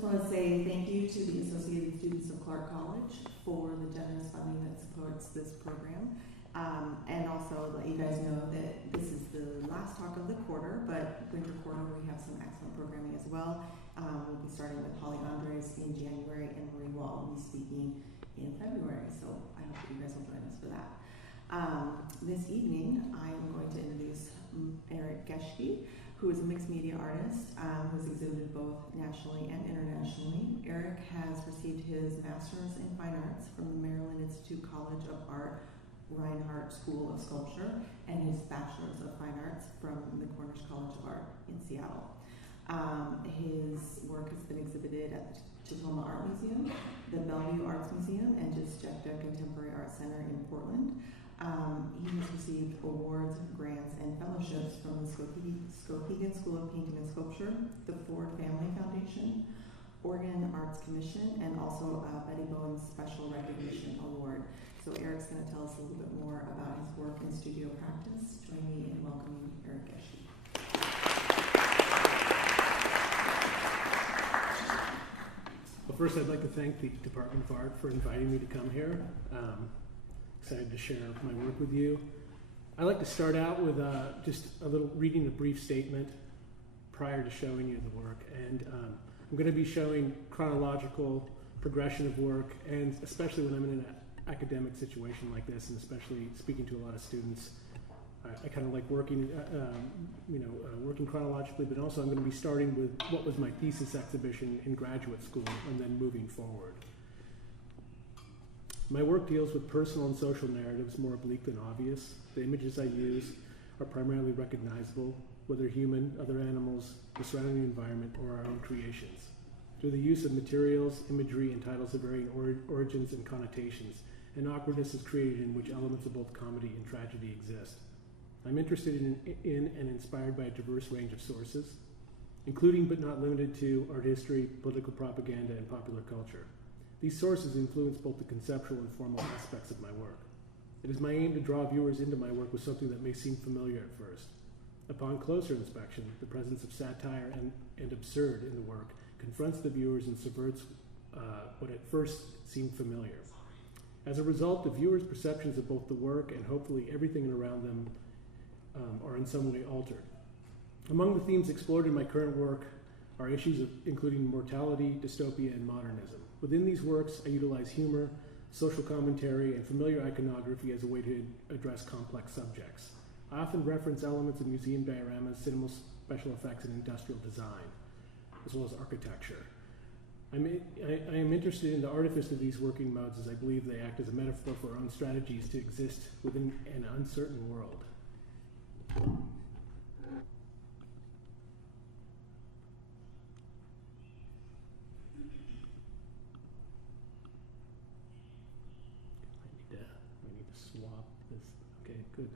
just want to say thank you to the Associated Students of Clark College for the generous funding that supports this program. And also let you guys know that this is the last talk of the quarter, but winter quarter we have some excellent programming as well. We'll be starting with Holly Andres in January, and Marie Wall will be speaking in February, so I hope that you guys will join us for that. This evening, I am going to introduce Erik Geschke, who is a mixed media artist who's exhibited both nationally and internationally. Erik has received his master's in fine arts from the Maryland Institute College of Art Reinhardt School of Sculpture and his bachelor's of fine arts from the Cornish College of Art in Seattle. His work has been exhibited at the Tacoma Art Museum, the Bellevue Arts Museum, and Disjecta Contemporary Art Center in Portland. He has received awards, grants, and fellowships from the Skowhegan School of Painting and Sculpture, the Ford Family Foundation, Oregon Arts Commission, and also Betty Bowen's Special Recognition Award. So Erik's going to tell us a little bit more about his work in studio practice. Join me in welcoming Erik Geschke. Well, first I'd like to thank the Department of Art for inviting me to come here. Excited to share my work with you. I'd like to start out with just reading a brief statement prior to showing you the work. And I'm going to be showing chronological progression of work, and especially when I'm in an academic situation like this, and especially speaking to a lot of students, I kind of like working, working chronologically, but also I'm going to be starting with what was my thesis exhibition in graduate school and then moving forward. My work deals with personal and social narratives more oblique than obvious. The images I use are primarily recognizable, whether human, other animals, the surrounding environment, or our own creations. Through the use of materials, imagery, and titles of varying origins and connotations, an awkwardness is created in which elements of both comedy and tragedy exist. I'm interested in and inspired by a diverse range of sources, including but not limited to art history, political propaganda, and popular culture. These sources influence both the conceptual and formal aspects of my work. It is my aim to draw viewers into my work with something that may seem familiar at first. Upon closer inspection, the presence of satire and absurd in the work confronts the viewers and subverts what at first seemed familiar. As a result, the viewer's perceptions of both the work and hopefully everything around them are in some way altered. Among the themes explored in my current work are issues including mortality, dystopia, and modernism. Within these works, I utilize humor, social commentary, and familiar iconography as a way to address complex subjects. I often reference elements of museum dioramas, cinema special effects, and industrial design, as well as architecture. I am interested in the artifice of these working modes as I believe they act as a metaphor for our own strategies to exist within an uncertain world. I need to swap this. Okay, good.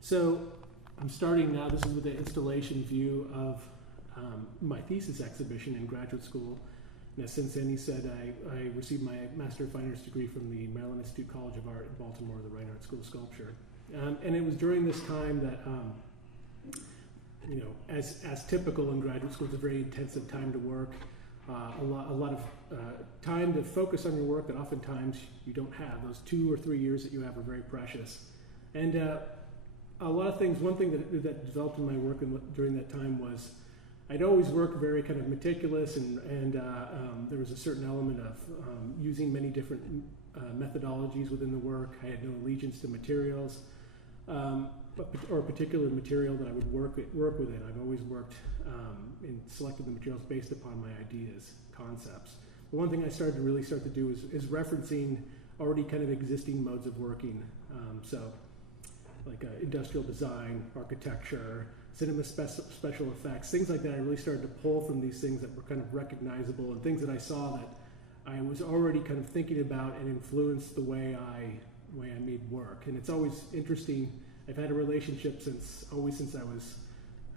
So I'm starting now. This is with the installation view of my thesis exhibition in graduate school. And as Cincinnati said, I received my Master of Fine Arts degree from the Maryland Institute College of Art in Baltimore, the Reinhardt School of Sculpture. And it was during this time that, as typical in graduate school, it's a very intensive time to work, a lot of time to focus on your work that oftentimes you don't have. Those 2 or 3 years that you have are very precious. And a lot of things, one thing that developed in my work during that time was I'd always worked very kind of meticulous, and there was a certain element of using many different methodologies within the work. I had no allegiance to materials or a particular material that I would work within. I've always worked and selected the materials based upon my ideas, concepts. But one thing I started to do is referencing already kind of existing modes of working. So like industrial design, architecture, cinema special effects, things like that. I really started to pull from these things that were kind of recognizable and things that I saw that I was already kind of thinking about and influenced the way I made work. And it's always interesting. I've had a relationship since I was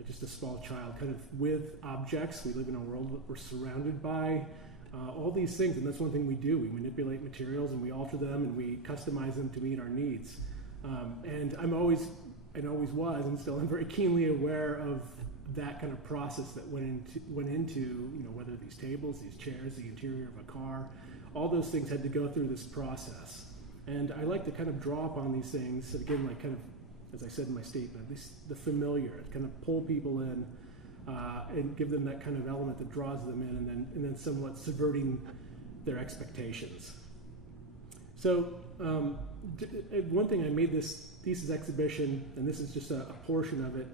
just a small child, kind of with objects. We live in a world that we're surrounded by all these things, and that's one thing we do. We manipulate materials and we alter them and we customize them to meet our needs. And I'm always, and always was, and still am very keenly aware that kind of process that went into you know, whether these tables, these chairs, the interior of a car, all those things had to go through this process. And I like to kind of draw upon these things, and again, like kind of, as I said in my statement, at least the familiar, kind of pull people in and give them that kind of element that draws them in, and then somewhat subverting their expectations. So one thing, I made this thesis exhibition, and this is just a portion of it.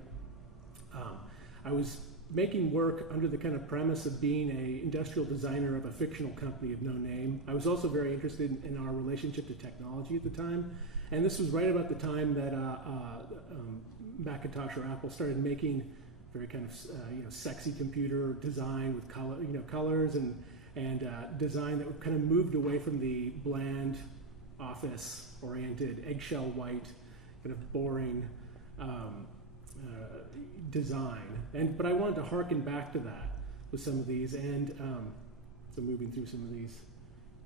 I was making work under the kind of premise of being an industrial designer of a fictional company of no name. I was also very interested in our relationship to technology at the time, and this was right about the time that Macintosh or Apple started making very kind of you know, sexy computer design with color, you know, colors and design that kind of moved away from the bland, office-oriented, eggshell white, kind of boring design. But I wanted to harken back to that with some of these, and so moving through some of these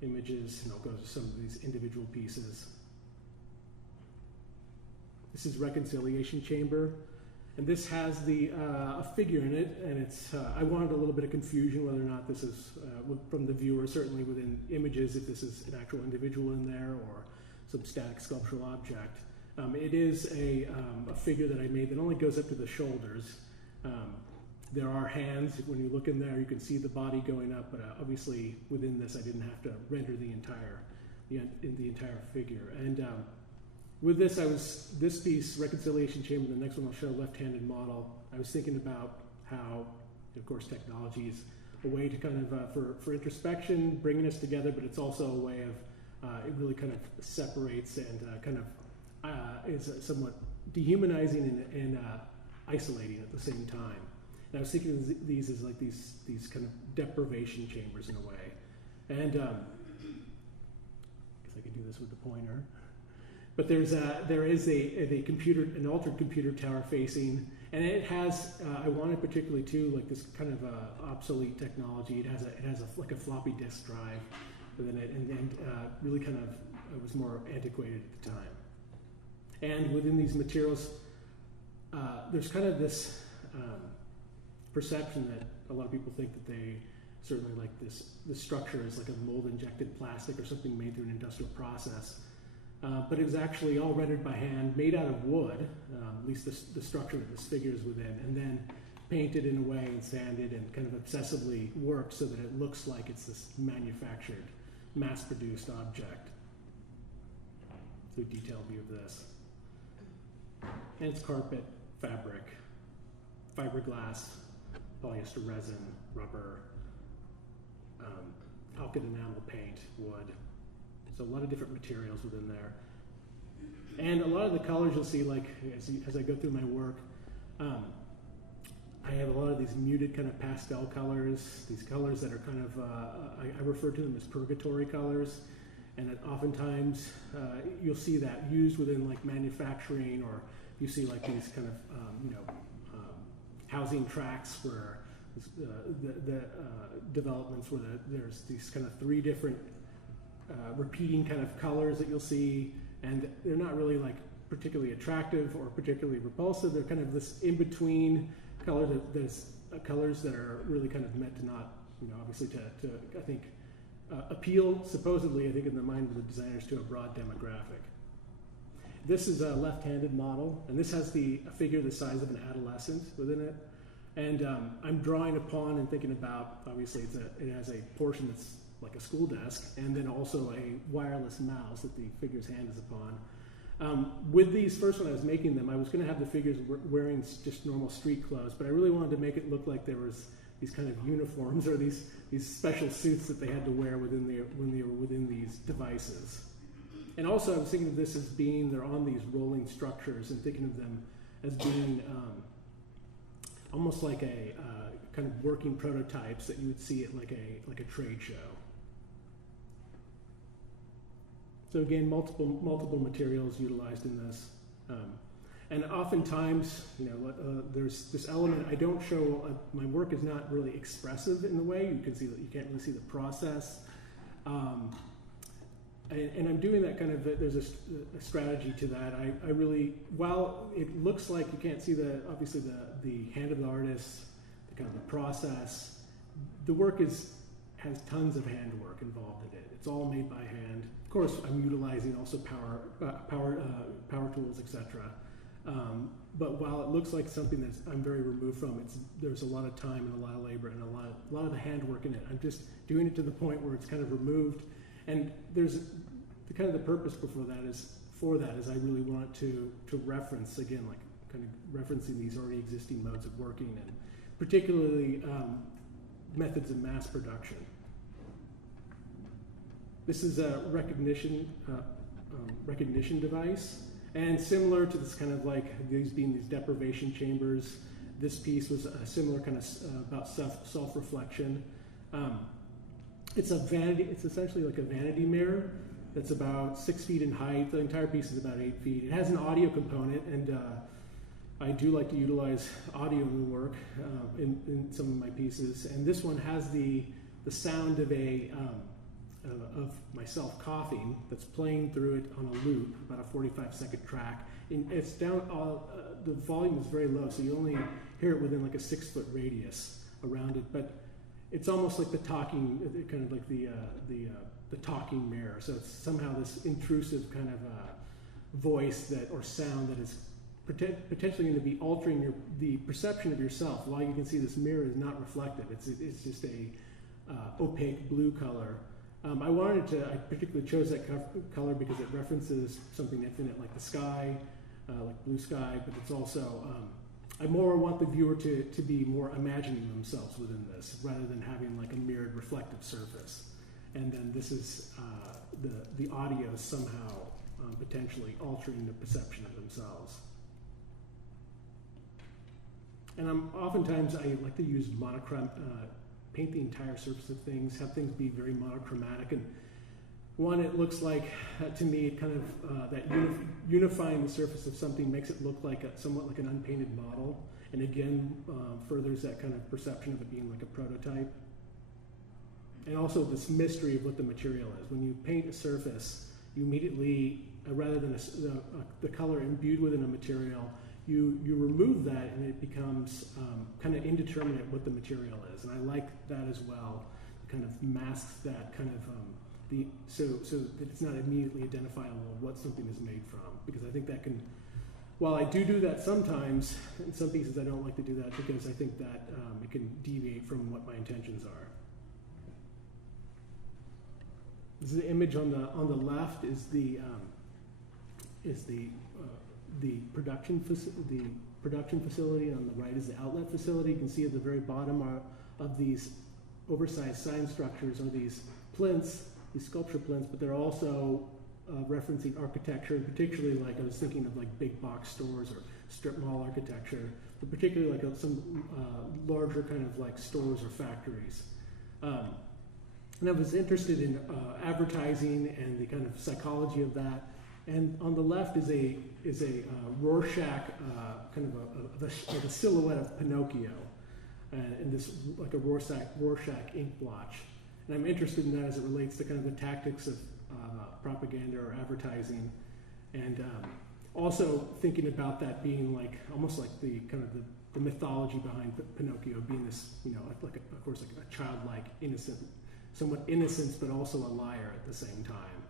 images, and I'll go to some of these individual pieces. This is Reconciliation Chamber, and this has a figure in it, and it's I wanted a little bit of confusion whether or not this is from the viewer, certainly within images, if this is an actual individual in there or some static sculptural object. It is a figure that I made that only goes up to the shoulders. There are hands. When you look in there, you can see the body going up, but obviously within this, I didn't have to render the entire figure. And with this, this piece, Reconciliation Chamber, the next one I'll show, left-handed model. I was thinking about how, of course, technology is a way to kind of for introspection, bringing us together, but it's also a way of it really kind of separates and kind of is somewhat dehumanizing and isolating at the same time. And I was thinking of these as like these kind of deprivation chambers in a way. And I guess I could do this with the pointer. But there is an altered computer tower facing, and it has I wanted particularly too like this kind of obsolete technology. It has like a floppy disk drive within it, and really kind of it was more antiquated at the time. And within these materials, there's kind of this perception that a lot of people think that they certainly like this structure is like a mold injected plastic or something made through an industrial process. But it was actually all rendered by hand, made out of wood, at least the structure that this figure is within, and then painted in a way and sanded and kind of obsessively worked so that it looks like it's this manufactured, mass-produced object. So a detailed view of this. And it's carpet, fabric, fiberglass, polyester resin, rubber, alkyd enamel paint, wood. So a lot of different materials within there. And a lot of the colors you'll see, like as I go through my work, I have a lot of these muted kind of pastel colors, these colors that are kind of, I refer to them as purgatory colors. And oftentimes you'll see that used within like manufacturing, or you see like these kind of, housing tracts where the developments where there's these kind of three different repeating kind of colors that you'll see, and they're not really like particularly attractive or particularly repulsive. They're kind of this in-between color colors that are really kind of meant to not, obviously to I think, appeal, supposedly, I think in the mind of the designers, to a broad demographic. This is a left-handed model, and this has a figure the size of an adolescent within it. And I'm drawing upon and thinking about, obviously it has a portion that's like a school desk, and then also a wireless mouse that the figure's hand is upon. With these, first when I was making them, I was going to have the figures wearing just normal street clothes, but I really wanted to make it look like there was these kind of uniforms or these special suits that they had to wear when they were within these devices. And also I was thinking of this as being, they're on these rolling structures, and thinking of them as being almost like a kind of working prototypes that you would see at like a trade show. So again, multiple materials utilized in this. And oftentimes, there's this element, I don't show, my work is not really expressive in the way, you can see that you can't really see the process. and I'm doing that kind of, there's a strategy to that. I really, while it looks like you can't see obviously the hand of the artist, the kind of the process, the work has tons of handwork involved in it. It's all made by hand. Of course, I'm utilizing also power tools, etc. But while it looks like something that I'm very removed from, there's a lot of time and a lot of labor and a lot of the handwork in it. I'm just doing it to the point where it's kind of removed. And there's the purpose for that is I really want to reference, again, like kind of referencing these already existing modes of working, and particularly methods of mass production. This is a recognition device, and similar to this kind of like these being these deprivation chambers. This piece was a similar kind of about self-reflection. It's essentially like a vanity mirror that's about 6 feet in height. The entire piece is about 8 feet. It has an audio component, and I do like to utilize audio in the work in some of my pieces. And this one has the sound of of myself coughing that's playing through it on a loop, about a 45-second track. And it's down. The volume is very low, so you only hear it within like a 6-foot radius around it. But it's almost like the talking, kind of like the talking mirror. So it's somehow this intrusive kind of voice or sound that is potentially going to be altering the perception of yourself. While you can see this mirror is not reflective, it's just a opaque blue color. I particularly chose that color because it references something infinite like the sky, like blue sky, but it's also, I more want the viewer to be more imagining themselves within this rather than having like a mirrored reflective surface. And then this is the audio somehow potentially altering the perception of themselves. And oftentimes I like to use paint the entire surface of things, have things be very monochromatic. And one, it looks like, to me, it kind of, that unifying the surface of something makes it look like somewhat like an unpainted model. And again, furthers that kind of perception of it being like a prototype. And also this mystery of what the material is. When you paint a surface, you immediately, rather than the color imbued within a material, you remove that and it becomes kind of indeterminate what the material is. And I like that as well. It kind of masks that kind of, so that it's not immediately identifiable what something is made from. Because I think that can, while I do that sometimes, in some pieces I don't like to do that because I think that it can deviate from what my intentions are. This is the image on the left is the production facility, and on the right is the outlet facility. You can see at the very bottom of these oversized sign structures are these plinths, these sculpture plinths, but they're also referencing architecture, and particularly like I was thinking of like big box stores or strip mall architecture, but particularly like some larger kind of like stores or factories. And I was interested in advertising and the kind of psychology of that. And on the left is a Rorschach, kind of a silhouette of Pinocchio, and this like a Rorschach ink blotch. And I'm interested in that as it relates to kind of the tactics of propaganda or advertising, and also thinking about that being like almost like the kind of the mythology behind Pinocchio being this, like of course like a childlike, innocent, somewhat innocence, but also a liar at the same time.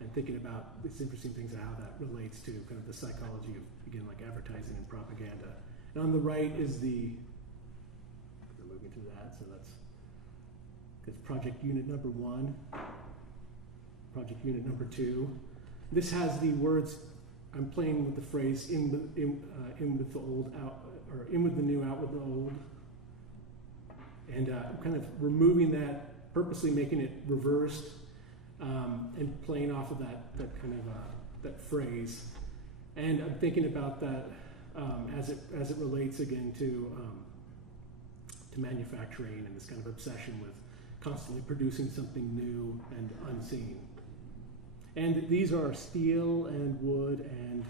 And thinking about these interesting things and how that relates to kind of the psychology of, again, like advertising and propaganda. And on the right is we're moving to that, so that's project unit number 1, project unit number 2. This has the words, I'm playing with the phrase in with the old, out, or in with the new, out with the old. And I'm kind of removing that, purposely making it reversed, and playing off of that kind of that phrase. And I'm thinking about that as it relates again to manufacturing and this kind of obsession with constantly producing something new and unseen. And these are steel and wood and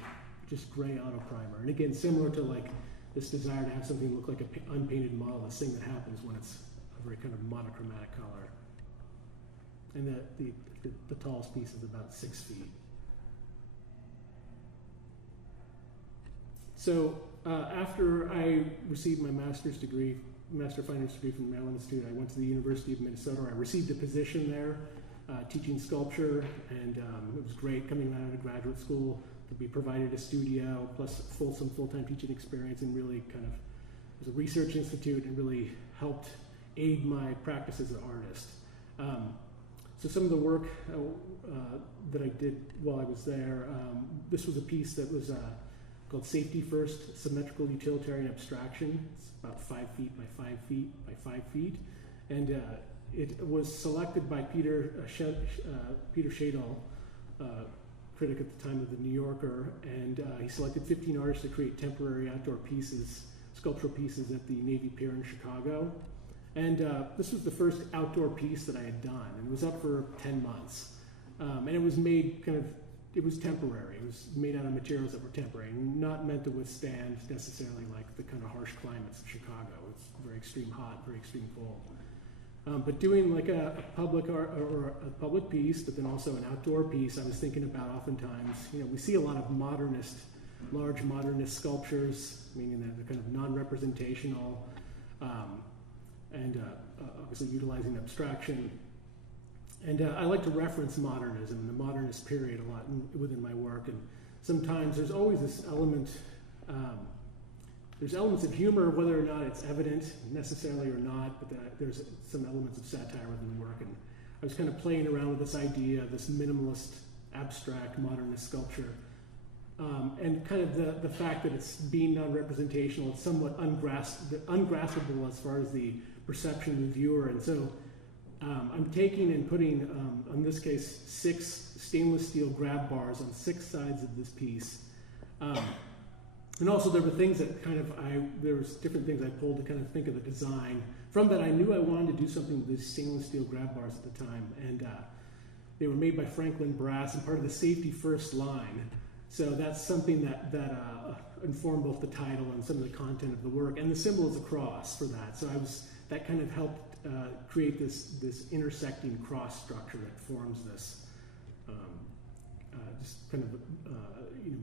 just gray auto primer. And again, similar to like this desire to have something look like an unpainted model, this thing that happens when it's a very kind of monochromatic color. and the tallest piece is about 6 feet. So after I received my Master of Finance degree from the Maryland Institute, I went to the University of Minnesota. I received a position there teaching sculpture, and it was great coming out of graduate school to be provided a studio plus some full-time teaching experience, and really kind of it was a research institute and really helped aid my practice as an artist. So some of the work that I did while I was there, this was a piece that was called Safety First, Symmetrical Utilitarian Abstraction. It's about 5 feet by 5 feet by 5 feet. And it was selected by Peter Shadel, critic at the time of the New Yorker, and he selected 15 artists to create temporary outdoor pieces, sculptural pieces at the Navy Pier in Chicago. And this was the first outdoor piece that I had done, and it was up for 10 months. And it was made it was temporary. It was made out of materials that were temporary, not meant to withstand necessarily like the kind of harsh climates of Chicago. It's very extreme hot, very extreme cold. But doing like a public art or a public piece, but then also an outdoor piece, I was thinking about oftentimes, we see a lot of large modernist sculptures, meaning that they're kind of non-representational, and obviously utilizing abstraction. And I like to reference modernism and the modernist period a lot within my work. And sometimes there's always this element, there's elements of humor, whether or not it's evident necessarily or not, but there's some elements of satire within the work. And I was kind of playing around with this idea, this minimalist, abstract, modernist sculpture. And kind of the fact that it's being non-representational, it's somewhat ungraspable as far as the perception of the viewer. And so I'm taking and putting, in this case, 6 stainless steel grab bars on 6 sides of this piece. And also there were things that there was different things I pulled to kind of think of the design. From that I knew I wanted to do something with these stainless steel grab bars at the time. And they were made by Franklin Brass and part of the Safety First line. So that's something that informed both the title and some of the content of the work. And the symbol is a cross for that. So that kind of helped create this intersecting cross structure that forms this just kind of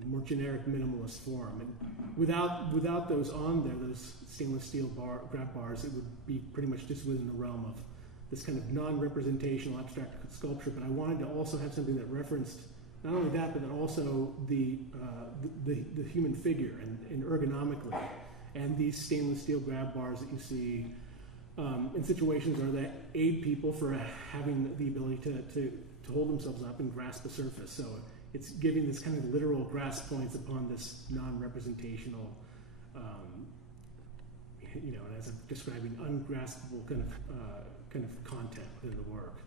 more generic minimalist form. And without those on there, those stainless steel grab bars, it would be pretty much just within the realm of this kind of non-representational abstract sculpture. But I wanted to also have something that referenced not only that, but then also the human figure and ergonomically. And these stainless steel grab bars that you see in situations are that aid people for having the ability to hold themselves up and grasp the surface. So it's giving this kind of literal grasp points upon this non-representational, and as I'm describing, ungraspable kind of content within the work.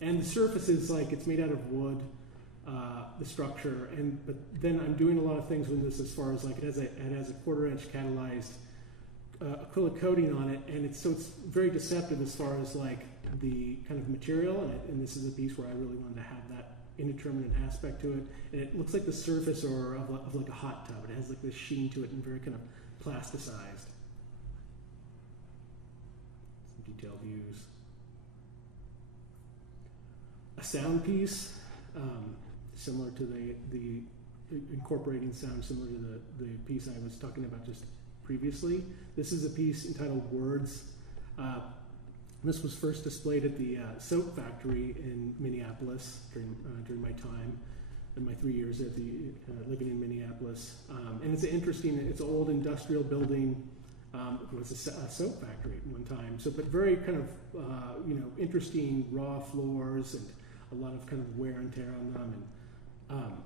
And the surface is like it's made out of wood, the structure, but then I'm doing a lot of things with this as far as like it has a 1/4-inch catalyzed acrylic coating on it, and it's very deceptive as far as like the kind of material, and this is a piece where I really wanted to have that indeterminate aspect to it, and it looks like the surface of like a hot tub. It has like this sheen to it and very kind of plasticized. Some detailed views. A sound piece, similar to the incorporating sound, similar to the piece I was talking about just previously. This is a piece entitled Words. This was first displayed at the soap factory in Minneapolis during my time, in my 3 years at living in Minneapolis. And it's an old industrial building. It was a soap factory at one time. So, but very kind of interesting raw floors and a lot of kind of wear and tear on them. And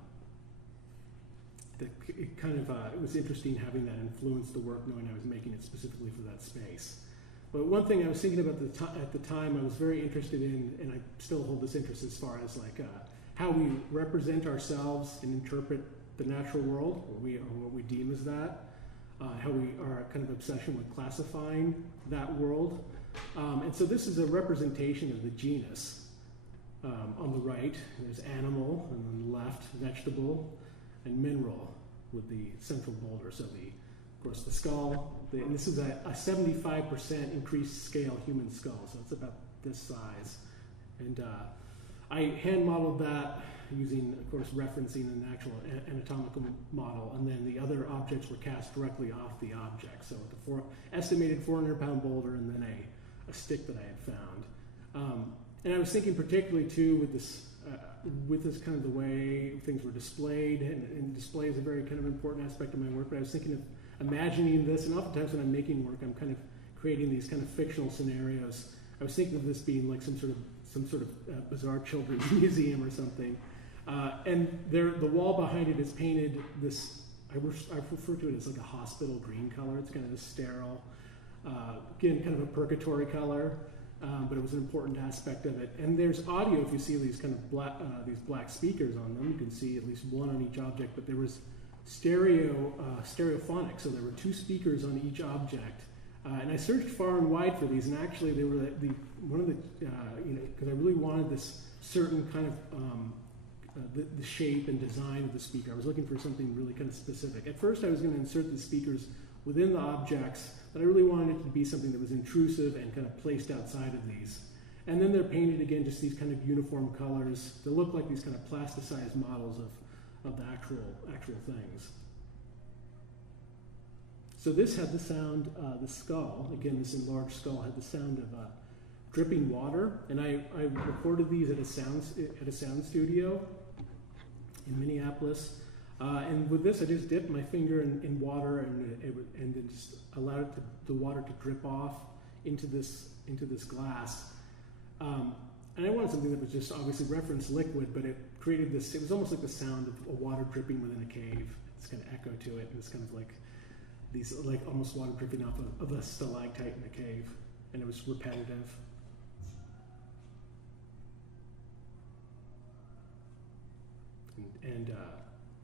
it was interesting having that influence the work, knowing I was making it specifically for that space. But one thing I was thinking about at the time, I was very interested in, and I still hold this interest as far as like how we represent ourselves and interpret the natural world, or what we deem as that, how we are kind of obsession with classifying that world. And so this is a representation of the genus. On the right, there's animal, and on the left, vegetable, and mineral with the central boulder. So of course, the skull, and this is a 75% increased scale human skull, so it's about this size. And I hand modeled that using, of course, referencing an actual anatomical model, and then the other objects were cast directly off the object. So the estimated 400-pound boulder, and then a stick that I had found. And I was thinking particularly too with this kind of the way things were displayed, and display is a very kind of important aspect of my work. But I was thinking of imagining this, and oftentimes when I'm making work, I'm kind of creating these kind of fictional scenarios. I was thinking of this being like some sort of bizarre children's museum or something. And the wall behind it is painted this, I refer to it as like a hospital green color. It's kind of a sterile, again, kind of a purgatory color, but it was an important aspect of it. And there's audio, if you see these kind of these black speakers on them. You can see at least one on each object, but there was stereophonic, so there were 2 speakers on each object. And I searched far and wide for these, and actually they were one of the, because I really wanted this certain kind of the shape and design of the speaker. I was looking for something really kind of specific. At first I was going to insert the speakers within the objects, but I really wanted it to be something that was intrusive and kind of placed outside of these. And then they're painted again, just these kind of uniform colors that look like these kind of plasticized models of the actual things. So this had the sound, the skull, again, this enlarged skull had the sound of dripping water, and I recorded these at a sound studio in Minneapolis. And with this, I just dipped my finger in water, and then just allowed the water to drip off into this glass. And I wanted something that was just obviously referenced liquid, but it created this. It was almost like the sound of water dripping within a cave. This kind of echo to it, and it's kind of like these like almost water dripping off of a stalactite in a cave, and it was repetitive. And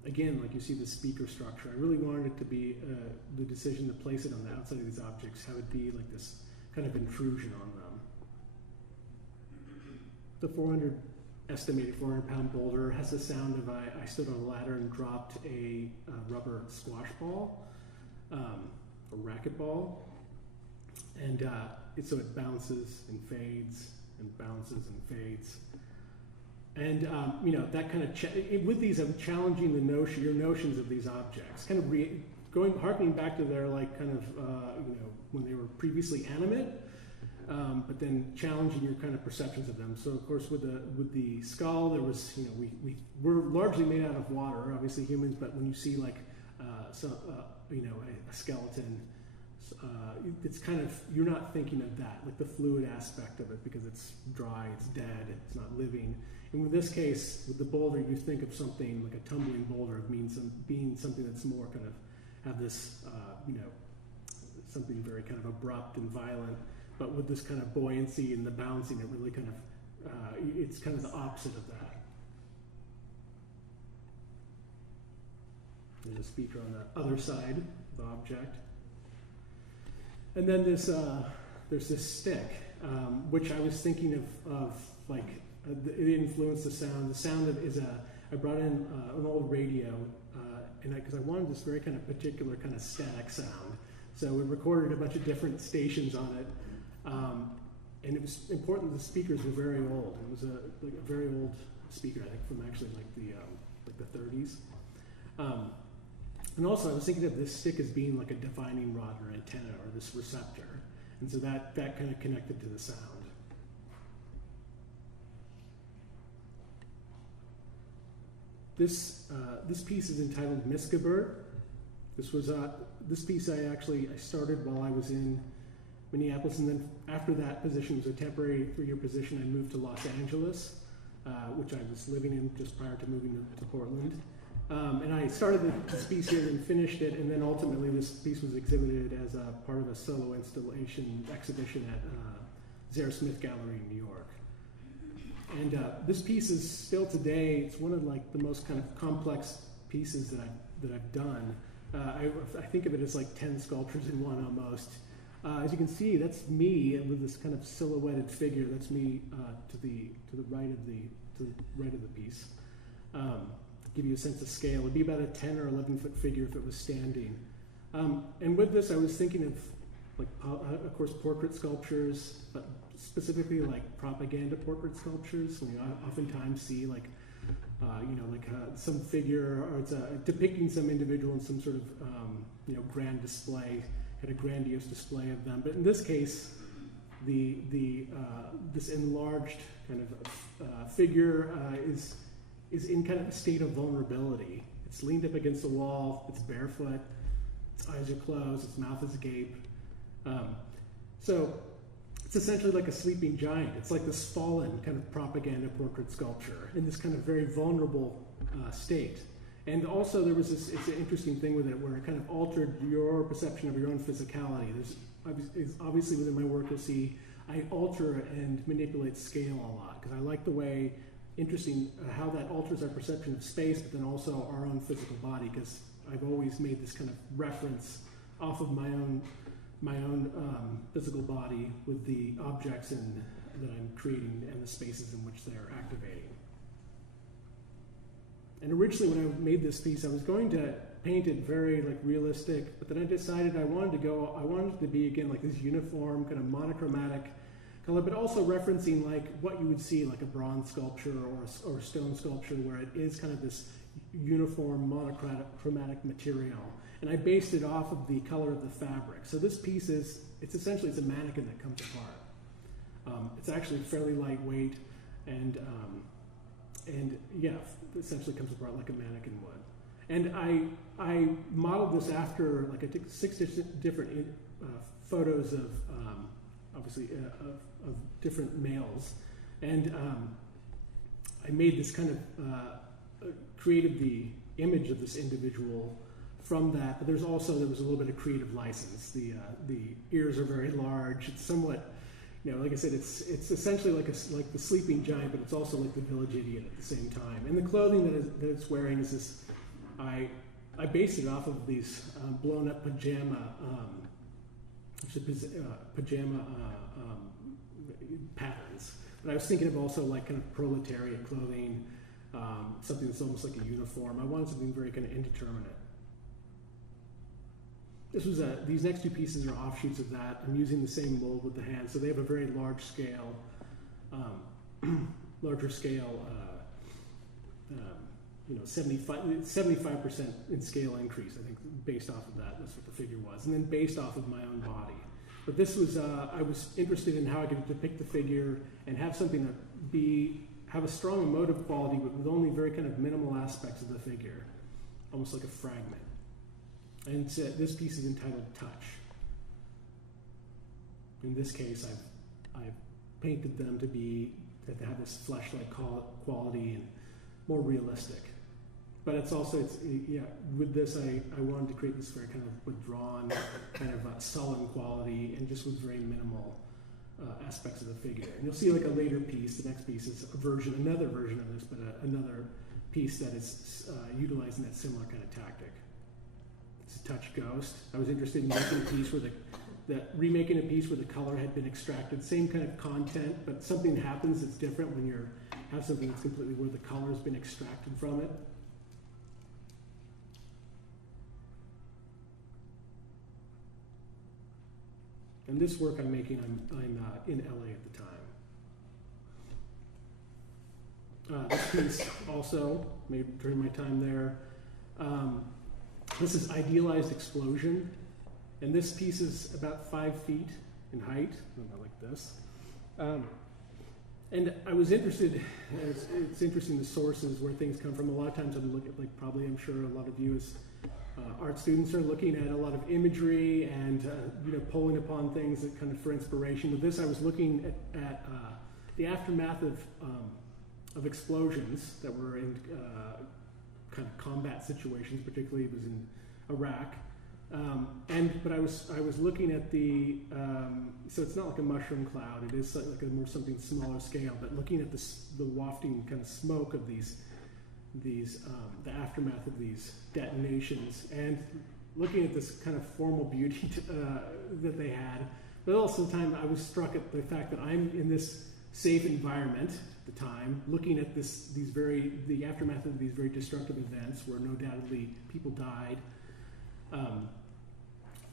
again, like you see the speaker structure, I really wanted it to be the decision to place it on the outside of these objects, how it'd be like this kind of intrusion on them. The estimated 400-pound boulder has the sound of I stood on a ladder and dropped a rubber squash ball, a racquetball, and so it bounces and fades and bounces and fades. And that kind of with these, I'm challenging your notions of these objects, kind of harkening back to their like kind of when they were previously animate, but then challenging your kind of perceptions of them. So of course with the skull, there was we're largely made out of water, obviously humans, but when you see like a skeleton, it's kind of, you're not thinking of that, like the fluid aspect of it, because it's dry, it's dead, it's not living. And with this case, with the boulder, you think of something like a tumbling boulder being something that's more kind of have this, something very kind of abrupt and violent, but with this kind of buoyancy and the bouncing, it really kind of, it's kind of the opposite of that. There's a speaker on the other side of the object. And then there's this stick, which I was thinking of like, it influenced the sound. The sound I brought in an old radio, because I wanted this very kind of particular kind of static sound. So we recorded a bunch of different stations on it, and it was important the speakers were very old. It was a very old speaker, I think, from actually like the 30s. And also, I was thinking of this stick as being like a divining rod or antenna or this receptor, and so that kind of connected to the sound. This piece is entitled Miskabert. This piece I started while I was in Minneapolis, and then after that position was a temporary 3-year position. I moved to Los Angeles, which I was living in just prior to moving to Portland. And I started this piece here and finished it, and then ultimately this piece was exhibited as a part of a solo installation exhibition at ZieherSmith Gallery in New York. And this piece is still today, it's one of like the most kind of complex pieces that I've done. I think of it as like 10 sculptures in one almost. As you can see, that's me with this kind of silhouetted figure. That's me to the right of the piece. Give you a sense of scale. It'd be about a 10 or 11 foot figure if it was standing. And with this, I was thinking of, like, of course, portrait sculptures, but specifically like propaganda portrait sculptures, when you oftentimes see like, some figure, or it's depicting some individual in some sort of, grand display, had a grandiose display of them. But in this case, this enlarged kind of figure is in kind of a state of vulnerability. It's leaned up against the wall, it's barefoot, its eyes are closed, its mouth is agape. So it's essentially like a sleeping giant. It's like this fallen kind of propaganda portrait sculpture in this kind of very vulnerable state. And also there was it's an interesting thing with it where it kind of altered your perception of your own physicality. Obviously within my work you'll see I alter and manipulate scale a lot because I like the way, how that alters our perception of space, but then also our own physical body, because I've always made this kind of reference off of my own physical body with the objects that I'm creating and the spaces in which they're activating. And originally when I made this piece, I was going to paint it very like realistic, but then I decided I wanted it to be again like this uniform kind of monochromatic color, but also referencing like what you would see like a bronze sculpture or stone sculpture where it is kind of this uniform monochromatic material. And I based it off of the color of the fabric. So this piece it's essentially a mannequin that comes apart. It's actually fairly lightweight and yeah, essentially comes apart like a mannequin would. And I modeled this after, like I took 6 different photos of, obviously, of different males. And I made this kind of, created the image of this individual from that. But there was a little bit of creative license. The ears are very large. It's somewhat, like I said, it's essentially like the sleeping giant, but it's also like the village idiot at the same time. And the clothing that it's wearing is this. I based it off of these blown up pajama patterns. But I was thinking of also like kind of proletariat clothing, something that's almost like a uniform. I wanted something very kind of indeterminate. These next 2 pieces are offshoots of that. I'm using the same mold with the hand, so they have a very large scale, larger scale. 75% in scale increase, I think, based off of that. That's what the figure was. And then based off of my own body. But this was, I was interested in how I could depict the figure and have something that have a strong emotive quality, but with only very kind of minimal aspects of the figure, almost like a fragment. And this piece is entitled Touch. In this case, I've painted them to have this flesh-like quality and more realistic. But with this, I wanted to create this very kind of withdrawn, kind of sullen quality, and just with very minimal aspects of the figure. And you'll see like a later piece, the next piece is another version of this, but another piece that is utilizing that similar kind of tactic. It's a Touch Ghost. I was interested in making a piece remaking a piece where the color had been extracted, same kind of content, but something happens that's different when you have something that's completely where the color has been extracted from it. And this work I'm making, I'm in LA at the time. This piece also made during my time there. This is Idealized Explosion, and this piece is about 5 feet in height, about like this. And I was interested, it's interesting the sources where things come from. A lot of times I'm looking at, like probably I'm sure a lot of you as art students are looking at a lot of imagery and pulling upon things that kind of for inspiration. With this, I was looking at the aftermath of explosions that were in kind of combat situations, particularly it was in Iraq. But I was looking at so it's not like a mushroom cloud. It is like a more something smaller scale. But looking at the wafting kind of smoke of the aftermath of these detonations, and looking at this kind of formal beauty that they had. But also, at the time, I was struck at the fact that I'm in this safe environment at the time, looking at the aftermath of these very destructive events, where no doubtedly people died.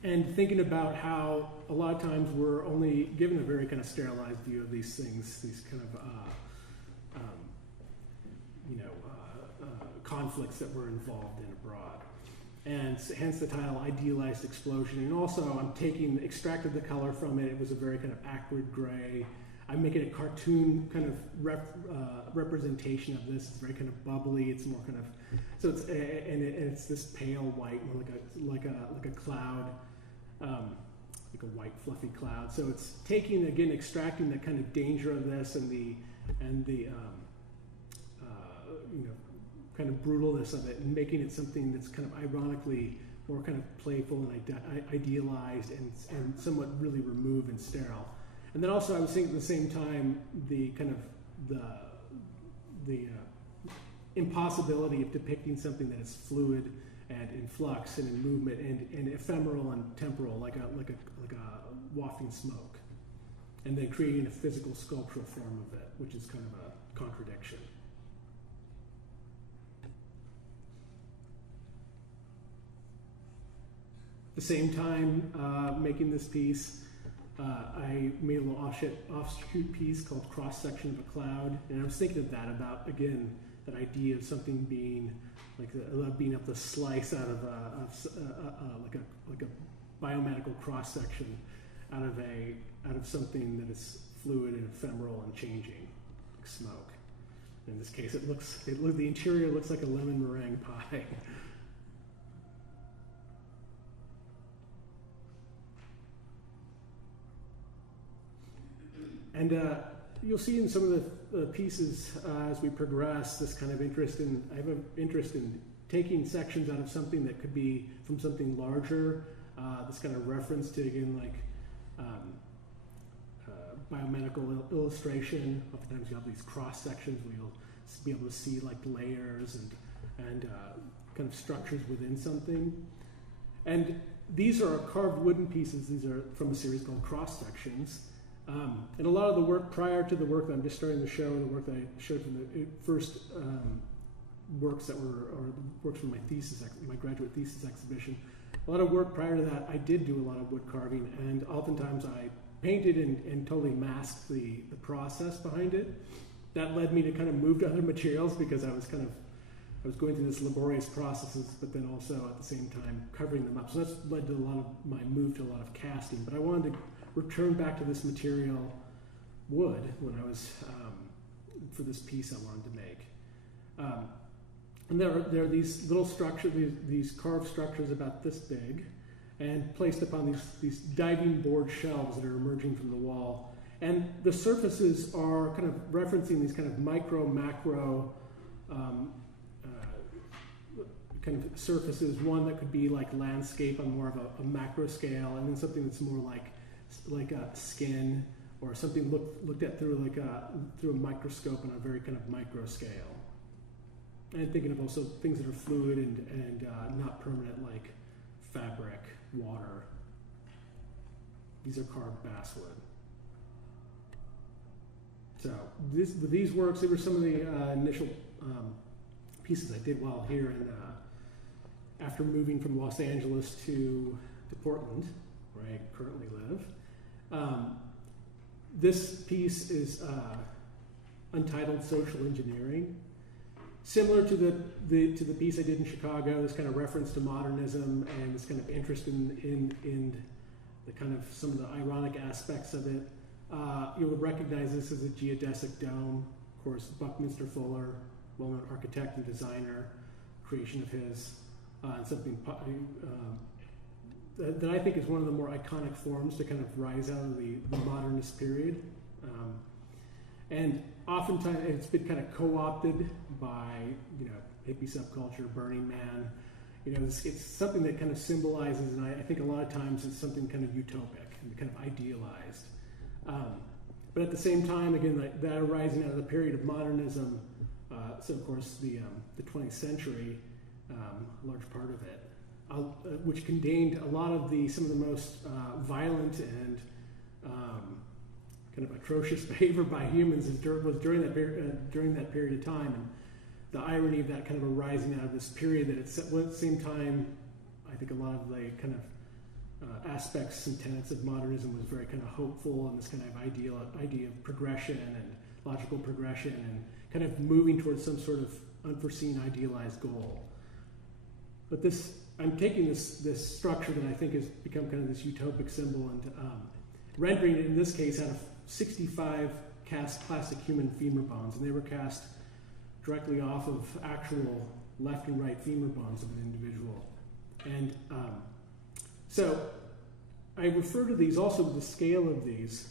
and thinking about how a lot of times we're only given a very kind of sterilized view of these things, these kind of conflicts that we're involved in abroad. And hence the title, Idealized Explosion. And also I'm extracted the color from it. It was a very kind of acrid gray. I'm making a cartoon kind of representation of this. It's very kind of bubbly. It's more kind of, so it's this pale white, more like a cloud, like a white fluffy cloud. So it's extracting the kind of danger of this and the kind of brutalness of it, and making it something that's kind of ironically more kind of playful and idealized and somewhat really removed and sterile. And then also I was thinking at the same time the kind of the impossibility of depicting something that is fluid and in flux and in movement and ephemeral and temporal, like a wafting smoke, and then creating a physical sculptural form of it, which is kind of a contradiction. At the same time, making this piece, I made a little offshoot piece called Cross Section of a Cloud, and I was thinking of that about, again, that idea of something being being able to slice out of like a biomedical cross section out of something that is fluid and ephemeral and changing, like smoke. In this case, the interior looks like a lemon meringue pie. And you'll see in some of the pieces as we progress this kind of interest in, I have an interest in taking sections out of something that could be from something larger, this kind of reference to, again, like biomedical illustration. Oftentimes you have these cross sections where you'll be able to see like layers and kind of structures within something. And these are carved wooden pieces. These are from a series called Cross Sections. And a lot of the work prior to the work that I'm just starting to show, the work that I showed from the first works that were, or works from my graduate thesis exhibition, a lot of work prior to that, I did do a lot of wood carving, and oftentimes I painted and totally masked the process behind it. That led me to kind of move to other materials because I was going through this laborious processes, but then also at the same time covering them up. So that's led to a lot of my move to a lot of casting. But I wanted to return back to this material, wood, when I was, for this piece I wanted to make. And there are these little structures, these carved structures about this big, and placed upon these diving board shelves that are emerging from the wall. And the surfaces are kind of referencing these kind of micro, macro kind of surfaces. One that could be like landscape on more of a macro scale, and then something that's more like a skin, or something looked at through a microscope on a very kind of micro scale. And thinking of also things that are fluid and not permanent, like fabric, water. These are carved basswood. So these works, they were some of the initial pieces I did while here, and after moving from Los Angeles to Portland, where I currently live. This piece is untitled Social Engineering, similar to the piece I did in Chicago. This kind of reference to modernism and this kind of interest in the kind of some of the ironic aspects of it. You will recognize this as a geodesic dome. Of course, Buckminster Fuller, well-known architect and designer, creation of his, and something that I think is one of the more iconic forms to kind of rise out of the modernist period. And oftentimes it's been kind of co-opted by, hippie subculture, Burning Man. It's something that kind of symbolizes, and I think a lot of times it's something kind of utopic and kind of idealized. But at the same time, again, that arising out of the period of modernism, so of course the 20th century, a large part of it, which contained a lot of some of the most violent and kind of atrocious behavior by humans was during that period of time. And the irony of that kind of arising out of this period, that at the same time, I think a lot of the kind of aspects and tenets of modernism was very kind of hopeful, and this kind of idea of progression and logical progression and kind of moving towards some sort of unforeseen idealized goal. But I'm taking this structure that I think has become kind of this utopic symbol and rendering it in this case out of 65 cast plastic human femur bones, and they were cast directly off of actual left and right femur bones of an individual. And so I refer to these also with the scale of this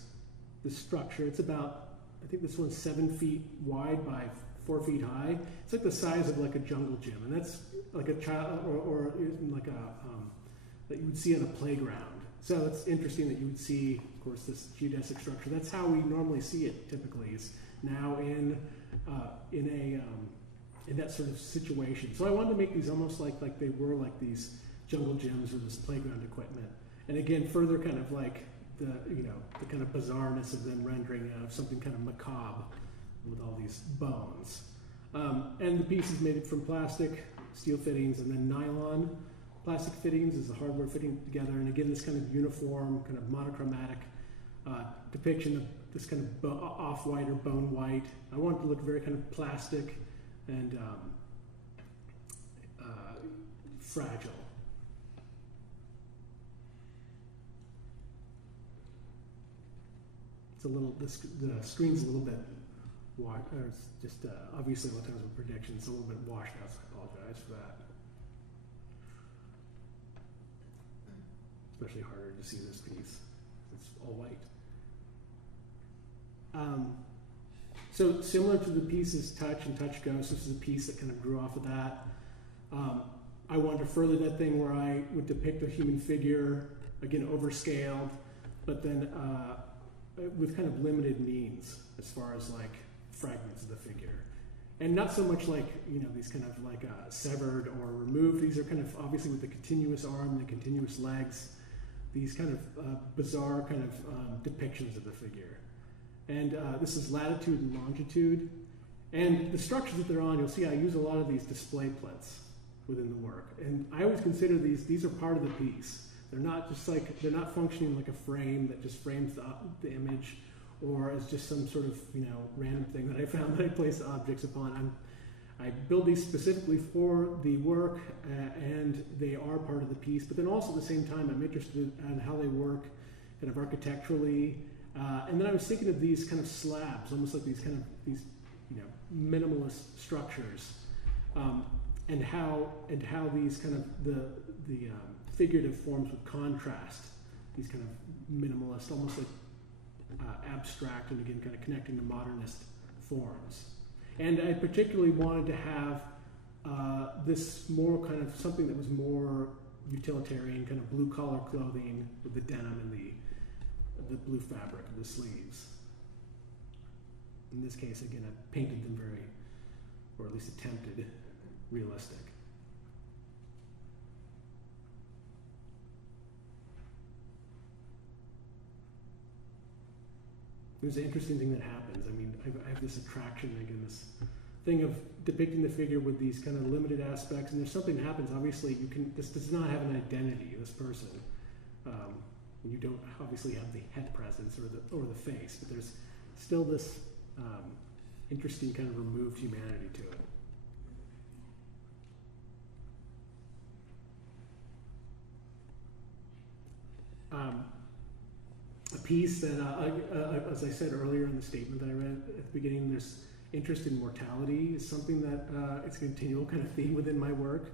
structure. It's about, I think this one's 7 feet wide by 4 feet high. It's like the size of like a jungle gym, and that's like a child or like that you would see on a playground. So it's interesting that you would see, of course, this geodesic structure. That's how we normally see it typically. Is now in that sort of situation. So I wanted to make these almost like they were like these jungle gyms or this playground equipment. And again, further kind of like the kind of bizarreness of them rendering of something kind of macabre with all these bones. And the piece is made from plastic, steel fittings, and then nylon plastic fittings is the hardware fitting together. And again, this kind of uniform, kind of monochromatic depiction of this kind of off-white or bone white. I want it to look very kind of plastic and fragile. It's a little, the screen's a little bit it's just obviously a lot of times with projections, it's a little bit washed out, so I apologize for that. Especially harder to see this piece. It's all white. So similar to the pieces Touch and Touch Ghost, this is a piece that kind of grew off of that. I wanted to further that thing where I would depict a human figure, again overscaled, but then with kind of limited means as far as like fragments of the figure. And not so much like, these kind of like severed or removed. These are kind of obviously with the continuous arm and the continuous legs, these kind of bizarre kind of depictions of the figure. And this is latitude and longitude. And the structures that they're on, you'll see I use a lot of these display plinths within the work. And I always consider these are part of the piece. They're not just like, they're not functioning like a frame that just frames the image or as just some sort of, random thing that I found that I place objects upon. I build these specifically for the work and they are part of the piece, but then also at the same time I'm interested in how they work kind of architecturally. And then I was thinking of these kind of slabs, almost like these minimalist structures, and how these kind of the figurative forms would contrast these kind of minimalist, almost like abstract, and again kind of connecting to modernist forms. And I particularly wanted to have this more kind of something that was more utilitarian, kind of blue collar clothing with the denim and the blue fabric of the sleeves. In this case, again, I painted them very, or at least attempted, realistic. There's an interesting thing that happens. I mean, I have this attraction, again, this thing of depicting the figure with these kind of limited aspects, and there's something that happens. Obviously, this does not have an identity, this person. You don't obviously have the head presence or the face, but there's still this interesting kind of removed humanity to it. A piece that, as I said earlier in the statement that I read at the beginning, there's interest in mortality is something that it's a continual kind of theme within my work,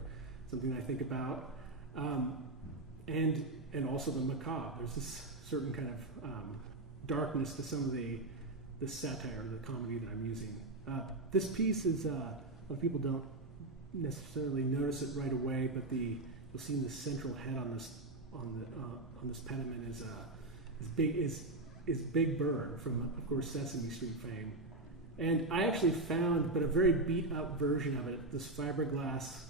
something I think about, and also the macabre. There's this certain kind of darkness to some of the satire, the comedy that I'm using. This piece is, a lot of people don't necessarily notice it right away, but you'll see the central head on this pediment is Big Bird from, of course, Sesame Street fame. And I actually found, but a very beat up version of it, this fiberglass,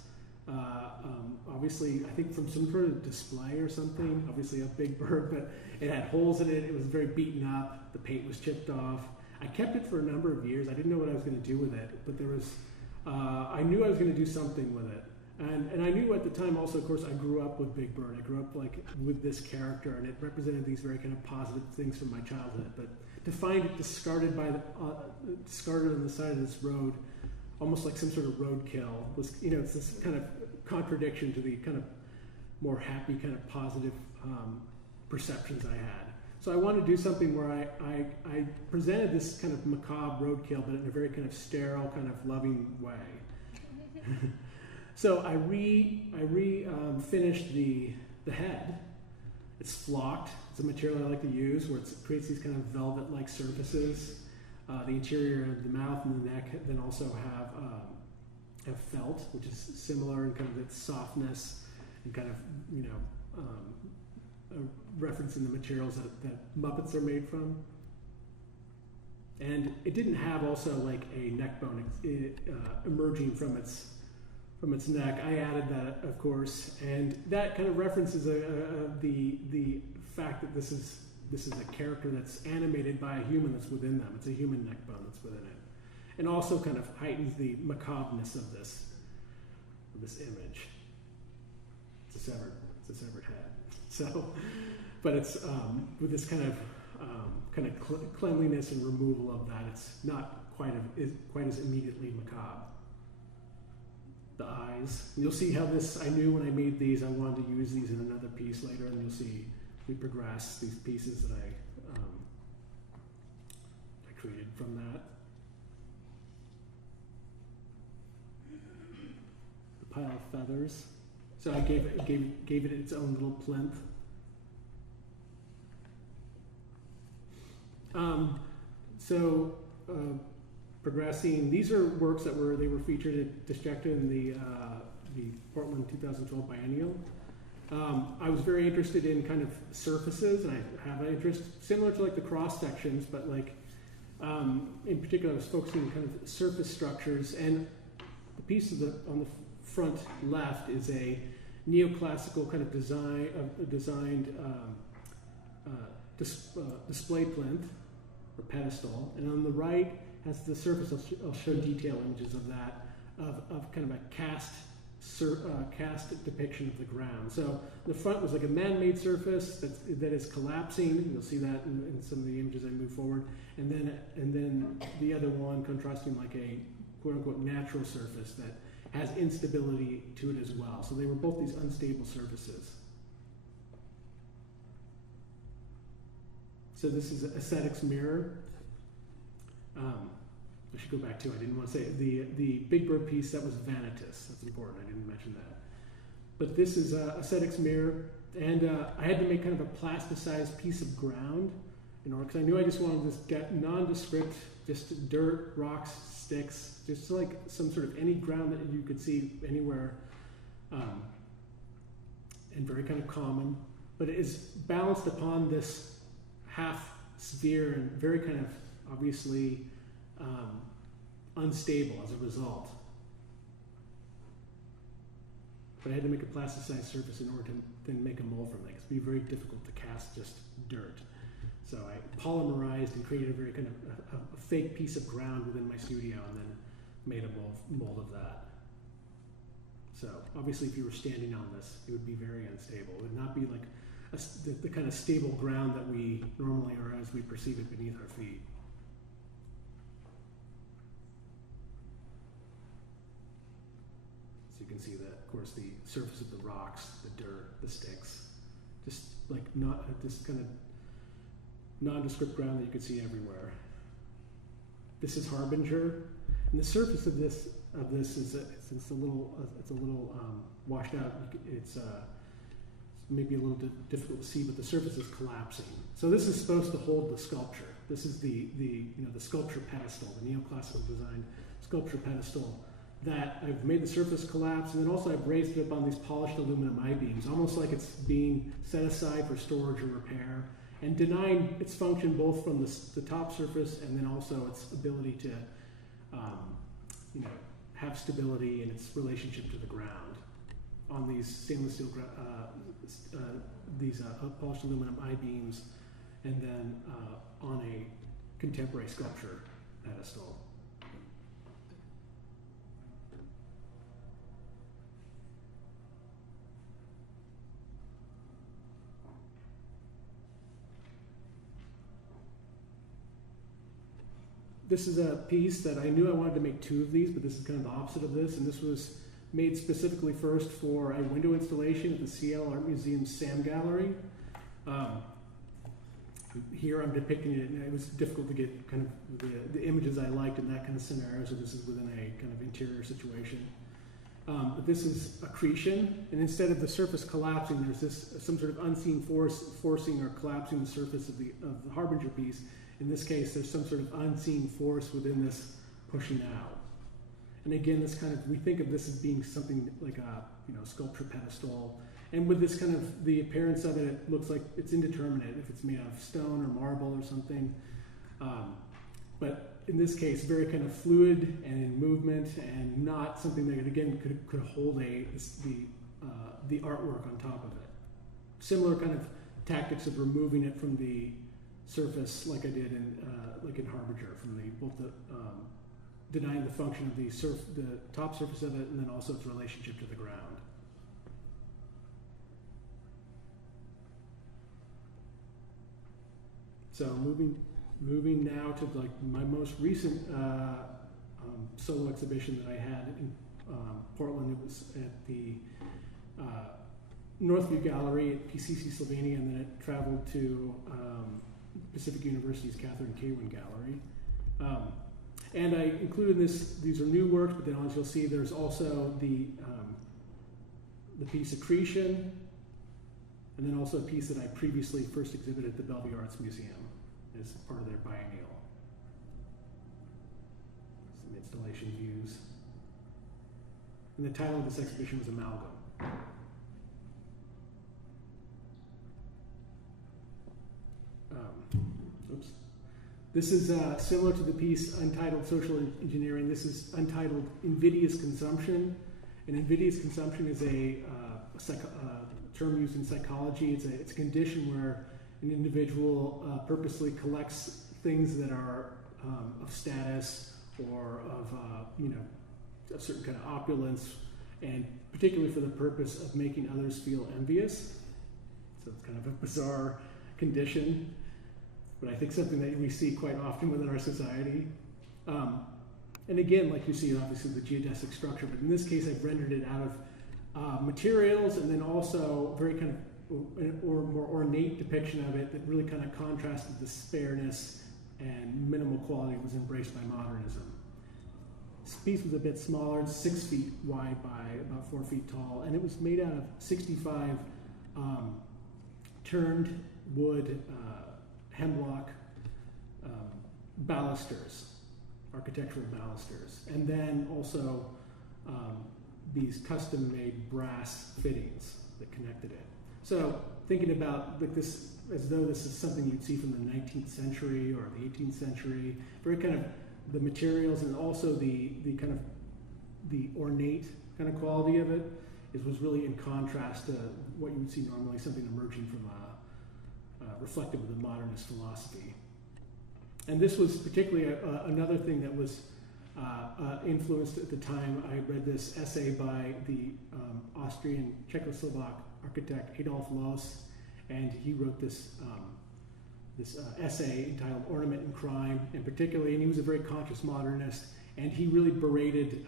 obviously, I think from some sort of display or something, obviously a Big Bird, but it had holes in it, it was very beaten up, the paint was chipped off. I kept it for a number of years. I didn't know what I was going to do with it, but I knew I was going to do something with it. And I knew at the time also, of course, I grew up with Big Bird. I grew up like with this character, and it represented these very kind of positive things from my childhood. But to find it discarded discarded on the side of this road, almost like some sort of roadkill, was, you know, it's this kind of contradiction to the kind of more happy, kind of positive perceptions I had. So I wanted to do something where I presented this kind of macabre roadkill, but in a very kind of sterile, kind of loving way. So I finished the head. It's flocked. It's a material I like to use, where it creates these kind of velvet-like surfaces. The interior of the mouth and the neck then also have felt, which is similar in kind of its softness and kind of, you know, referencing the materials that Muppets are made from. And it didn't have also like a neck bone emerging from its neck. I added that, of course, and that kind of references the fact that this is a character that's animated by a human that's within them. It's a human neck bone that's within it, and also kind of heightens the macabreness of this image. It's a severed head. So, but it's with this kind of cleanliness and removal of that, it's not quite as immediately macabre. The eyes. And you'll see how this, I knew when I made these, I wanted to use these in another piece later, and you'll see we progress these pieces that I created from that. The pile of feathers. So I gave it its own little plinth. Progressing, these are works that were featured at Disjecta in the Portland 2012 biennial. I was very interested in kind of surfaces, and I have an interest similar to like the cross sections, but like in particular, I was focusing on kind of surface structures. And the piece on the front left is a neoclassical kind of designed display plinth or pedestal, and on the right has the surface. I'll show detail images of that, of kind of a cast depiction of the ground. So the front was like a man-made surface that is collapsing. You'll see that in some of the images I move forward, and then the other one contrasting like a quote-unquote natural surface that has instability to it as well. So they were both these unstable surfaces. So this is Aesthetics Mirror. I should go back to, I didn't want to say, the Big Bird piece, that was Vanitas. That's important, I didn't mention that. But this is Aesthetics Mirror, and I had to make kind of a plasticized piece of ground in order, because I knew I just wanted this nondescript, just dirt, rocks, sticks, just like some sort of any ground that you could see anywhere, and very kind of common. But it is balanced upon this half sphere and very kind of obviously unstable as a result. But I had to make a plasticized surface in order to then make a mold from that. It would be very difficult to cast just dirt. So I polymerized and created a very kind of a fake piece of ground within my studio, and then made a mold of that. So obviously if you were standing on this, it would be very unstable. It would not be like the kind of stable ground that we normally are as we perceive it beneath our feet. So you can see that, of course, the surface of the rocks, the dirt, the sticks, just like not this kind of nondescript ground that you could see everywhere. This is Harbinger, and the surface of this is it's a little washed out. It's maybe a little difficult to see, but the surface is collapsing. So this is supposed to hold the sculpture. This is the sculpture pedestal, the neoclassical design sculpture pedestal that I've made the surface collapse, and then also I've raised it up on these polished aluminum I-beams, almost like it's being set aside for storage or repair, and denying its function both from the top surface and then also its ability to have stability in its relationship to the ground on these stainless steel polished aluminum I-beams, and then on a contemporary sculpture pedestal. This is a piece that I knew I wanted to make 2 of these, but this is kind of the opposite of this, and this was made specifically first for a window installation at the CL Art Museum's Sam Gallery. Here I'm depicting it, and it was difficult to get kind of the images I liked in that kind of scenario, so this is within a kind of interior situation. But this is accretion, and instead of the surface collapsing, there's some sort of unseen force forcing or collapsing the surface of the Harbinger piece. In this case, there's some sort of unseen force within this pushing out. And again, this kind of, we think of this as being something like a sculpture pedestal. And with this kind of, the appearance of it, it looks like it's indeterminate if it's made out of stone or marble or something. But in this case, very kind of fluid and in movement, and not something that, again, could hold the artwork on top of it. Similar kind of tactics of removing it from the surface, like I did in Harbinger, from denying the function of the top surface of it, and then also its relationship to the ground. So moving now to like my most recent solo exhibition that I had in Portland. It was at the Northview Gallery at PCC Slovenia, and then it traveled to Pacific University's Catherine Kewin Gallery. And I included these are new works, but then as you'll see, there's also the piece Accretion, and then also a piece that I previously first exhibited at the Bellevue Arts Museum as part of their biennial. Some installation views. And the title of this exhibition was Amalgam. Oops. This is similar to the piece untitled Social Engineering. This is untitled Invidious Consumption. And invidious consumption is a term used in psychology. It's a condition where an individual purposely collects things that are of status or of a certain kind of opulence, and particularly for the purpose of making others feel envious. So it's kind of a bizarre condition, but I think something that we see quite often within our society. And again, like you see, obviously the geodesic structure, but in this case, I've rendered it out of materials, and then also very kind of or more ornate depiction of it that really kind of contrasted the spareness and minimal quality that was embraced by modernism. This piece was a bit smaller, it's 6 feet wide by about 4 feet tall, and it was made out of 65 turned wood hemlock balusters, architectural balusters, and then also these custom-made brass fittings that connected it. So thinking about like this as though this is something you'd see from the 19th century or the 18th century, very kind of the materials, and also the kind of the ornate kind of quality of it was really in contrast to what you would see normally, something emerging from reflective of the modernist philosophy. And this was particularly another thing that was influenced at the time. I read this essay by the Austrian Czechoslovak architect Adolf Loos, and he wrote this essay entitled Ornament and Crime, and particularly, and he was a very conscious modernist, and he really berated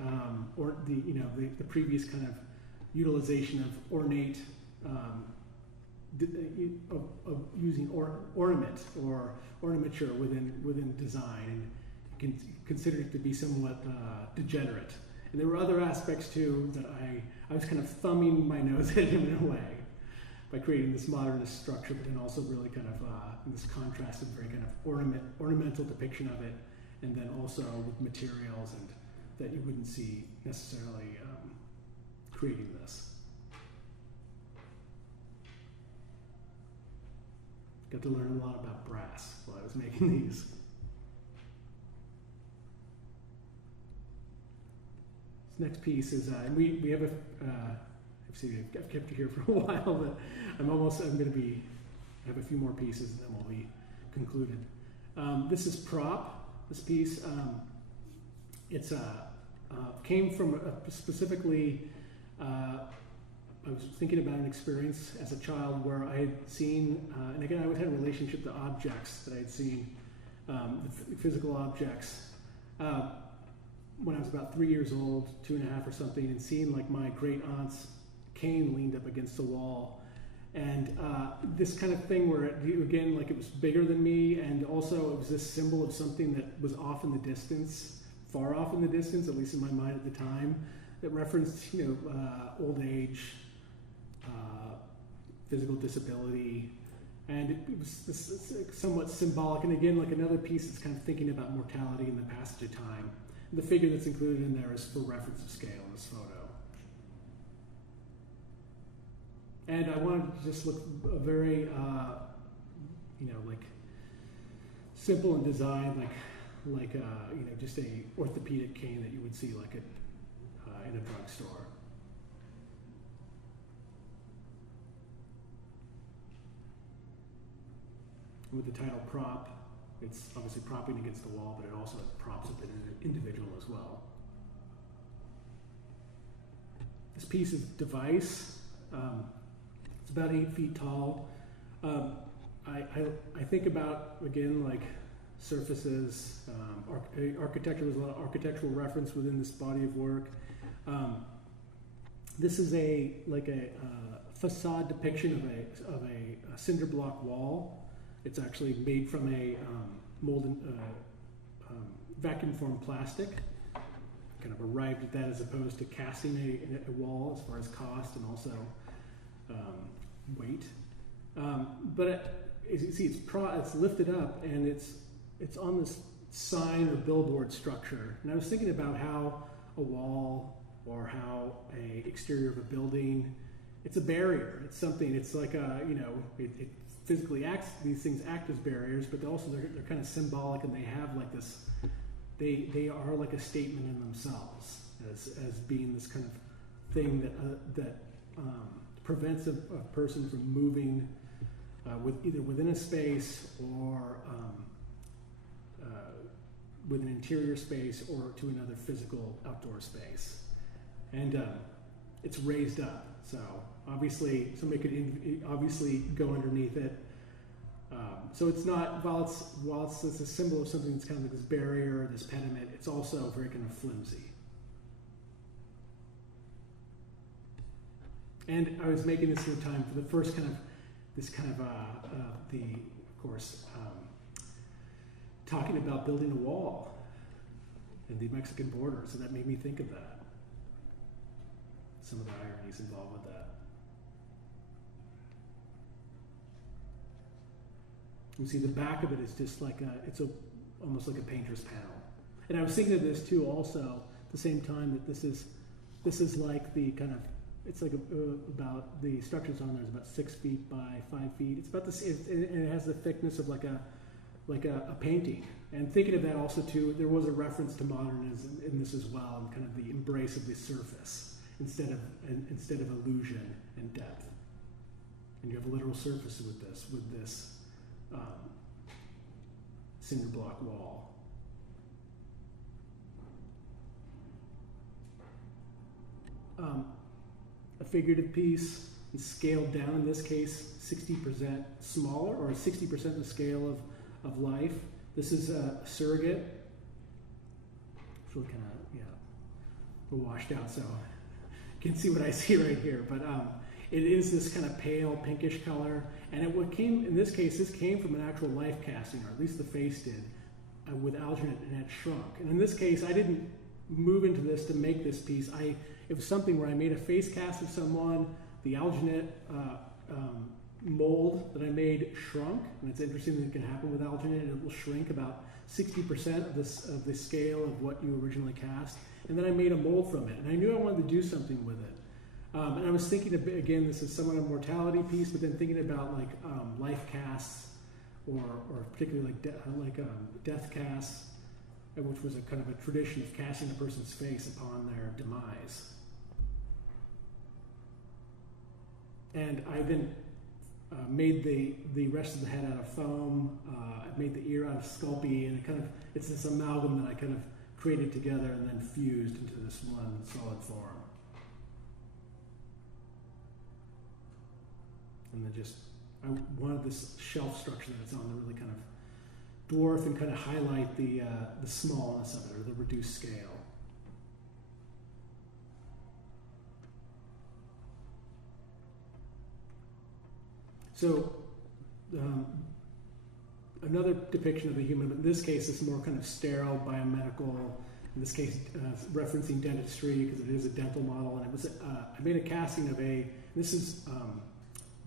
the previous kind of utilization of ornate, of using ornament or ornamenture within design, and considered it to be somewhat degenerate. And there were other aspects too that I was kind of thumbing my nose at him in a way by creating this modernist structure, but then also really kind of this contrasted, very kind of ornamental depiction of it, and then also with materials and that you wouldn't see necessarily creating this. Got to learn a lot about brass while I was making these. This next piece is, we have I've kept you here for a while, but I'm going to have a few more pieces and then we'll be concluded. This is Prop. This piece, it's came from specifically, I was thinking about an experience as a child where I had seen, and again, I had a relationship to objects that I had seen, the physical objects when I was about 3 years old, 2.5 or something, and seeing like my great aunt's cane leaned up against the wall. And this kind of thing where, again, like it was bigger than me, and also it was this symbol of something that was off in the distance, far off in the distance, at least in my mind at the time, that referenced, old age, physical disability, and it was somewhat symbolic. And again, like another piece that's kind of thinking about mortality and the passage of time. And the figure that's included in there is for reference of scale in this photo. And I wanted to just look very, like simple in design, like just a orthopedic cane that you would see like in a drugstore. With the title prop, it's obviously propping against the wall, but it also props up an individual as well. This piece is device. It's about 8 feet tall. I think about, again, like surfaces, architecture. There's a lot of architectural reference within this body of work. This is a facade depiction of a cinder block wall. It's actually made from a molded vacuum formed plastic. Kind of arrived at that as opposed to casting a wall as far as cost and also weight. But as you see, it's lifted up and it's on this sign or billboard structure. And I was thinking about how a wall or how a exterior of a building, it's a barrier. It's something. It's like it physically acts. These things act as barriers, but they're kind of symbolic, and they have like this. They are like a statement in themselves as being this kind of thing that prevents a person from moving either within a space or with an interior space or to another physical outdoor space. And it's raised up, so obviously somebody could obviously go underneath it. So it's not, while it's a symbol of something that's kind of like this barrier, this pediment, it's also very kind of flimsy. And I was making this in time for the first talking about building a wall in the Mexican border, so that made me think of that. Some of the ironies involved with that. You see the back of it is just like almost like a painter's panel. And I was thinking of this too also at the same time that this is like the kind of, it's like about, the structures on there is about 6 feet by 5 feet. It's about this, and it has the thickness of like a painting. And thinking of that also too, there was a reference to modernism in this as well, and kind of the embrace of the surface instead of illusion and depth. And you have a literal surface with this cinder block wall. A figurative piece is scaled down, in this case 60% smaller, or 60% the scale of life. This is a surrogate. It's really kind of, washed out, so you can see what I see right here. But it is this kind of pale pinkish color, and in this case, this came from an actual life casting, or at least the face did, with alginate, and it shrunk. And in this case, I didn't move into this to make this piece. It was something where I made a face cast of someone, the alginate mold that I made shrunk, and it's interesting that it can happen with alginate, and it will shrink about 60% of the scale of what you originally cast. And then I made a mold from it, and I knew I wanted to do something with it. And I was thinking, again, this is somewhat a mortality piece, but then thinking about like life casts, or particularly like death casts, which was a kind of a tradition of casting a person's face upon their demise. And I then made the rest of the head out of foam. I made the ear out of Sculpey, and it's this amalgam that I kind of created together and then fused into this one solid form. And then I wanted this shelf structure that it's on to really kind of dwarf and kind of highlight the smallness of it, or the reduced scale. So another depiction of a human, but in this case it's more kind of sterile, biomedical, in this case referencing dentistry because it is a dental model, and it was I made a casting of this is